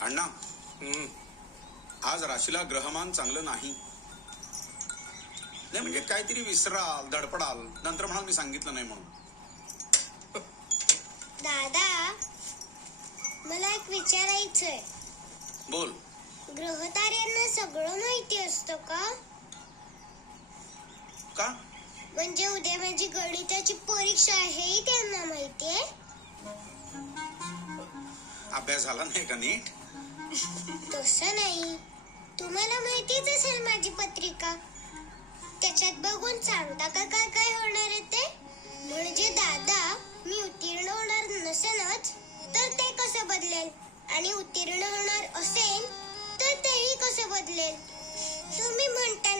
अण्णा, आज राशीला ग्रहमान चांगलं नाही. नाही म्हणजे काहीतरी विसराल, धडपडाल, नंतर म्हणाल मी सांगितलं नाही म्हणून. दादा, मला एक विचारायचंय. बोल. ग्रहताऱ्यांना सगळं माहिती असतं का? का? म्हणजे उद्या माझी गणिताची परीक्षा आहे, त्यांना माहितीये? अभ्यास झाला नाही का नीट? तसं नाही, तुम्हाला माहितीच असेल माझी पत्रिका. त्याच्यात बघून सांगता का काय काय होणार आहे ते? म्हणजे दादा, मी उत्तीर्ण होणार नसेनच तर ते कसं बदलेल, आणि उत्तीर्ण होणार असेल तर तेही कसं बदलेल. तुम्ही म्हणता